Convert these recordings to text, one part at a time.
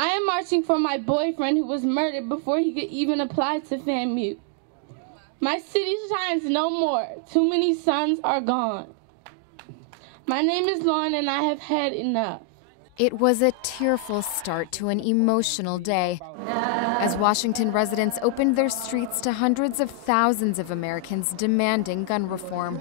I am marching for my boyfriend who was murdered before he could even apply to FAMU. My city shines no more. Too many suns are gone. My name is Lauryn and I have had enough. It was a tearful start to an emotional day as Washington residents opened their streets to hundreds of thousands of Americans demanding gun reform.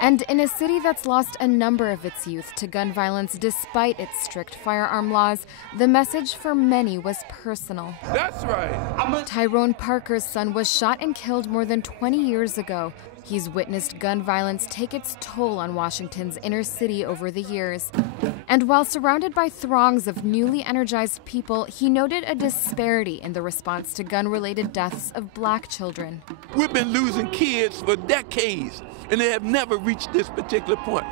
And in a city that's lost a number of its youth to gun violence despite its strict firearm laws, the message for many was personal. That's right. Tyrone Parker's son was shot and killed more than 20 years ago. He's witnessed gun violence take its toll on Washington's inner city over the years. And while surrounded by throngs of newly energized people, he noted a disparity in the response to gun-related deaths of Black children. We've been losing kids for decades, and they have never reached this particular point.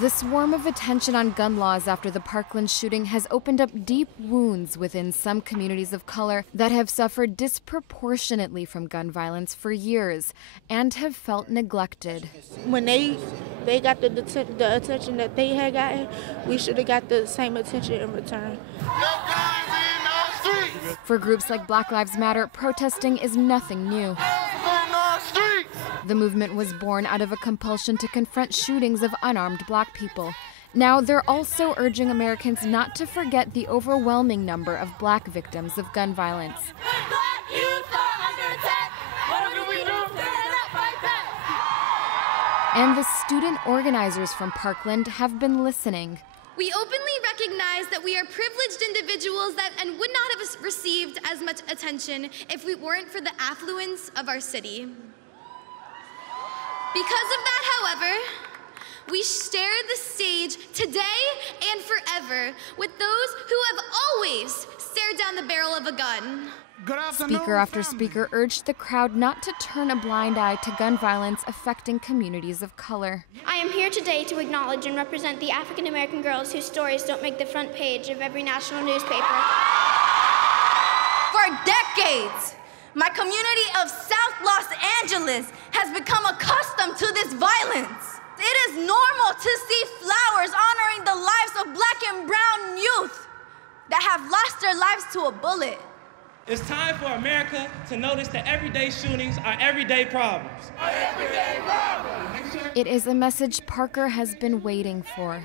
The swarm of attention on gun laws after the Parkland shooting has opened up deep wounds within some communities of color that have suffered disproportionately from gun violence for years and have felt neglected. When they got the attention that they had gotten, we should have got the same attention in return. For groups like Black Lives Matter, protesting is nothing new. The movement was born out of a compulsion to confront shootings of unarmed Black people. Now they're also urging Americans not to forget the overwhelming number of Black victims of gun violence. Black youth are under attack. What do we do to not fight back? And the student organizers from Parkland have been listening. We openly recognize that we are privileged individuals and would not have received as much attention if we weren't for the affluence of our city. Because of that, however, we share the stage today and forever with those who have always stared down the barrel of a gun. Speaker after speaker urged the crowd not to turn a blind eye to gun violence affecting communities of color. I am here today to acknowledge and represent the African American girls whose stories don't make the front page of every national newspaper. For decades, my community of South Los Angeles has become accustomed to this violence. It is normal to see flowers honoring the lives of Black and brown youth that have lost their lives to a bullet. It's time for America to notice that everyday shootings are everyday problems. Everyday problems. It is a message Parker has been waiting for.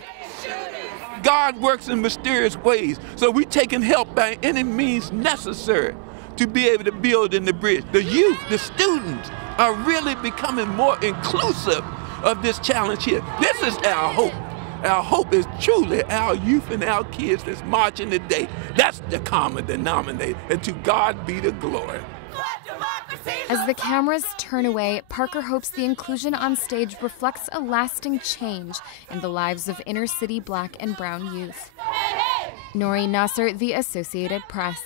God works in mysterious ways, so we're taking help by any means necessary to be able to build in the bridge. The youth, the students, are really becoming more inclusive of this challenge here. This is our hope. Our hope is truly our youth and our kids that's marching today. That's the common denominator, and to God be the glory. As the cameras turn away, Parker hopes the inclusion on stage reflects a lasting change in the lives of inner city Black and brown youth. Noreen Nasser, The Associated Press.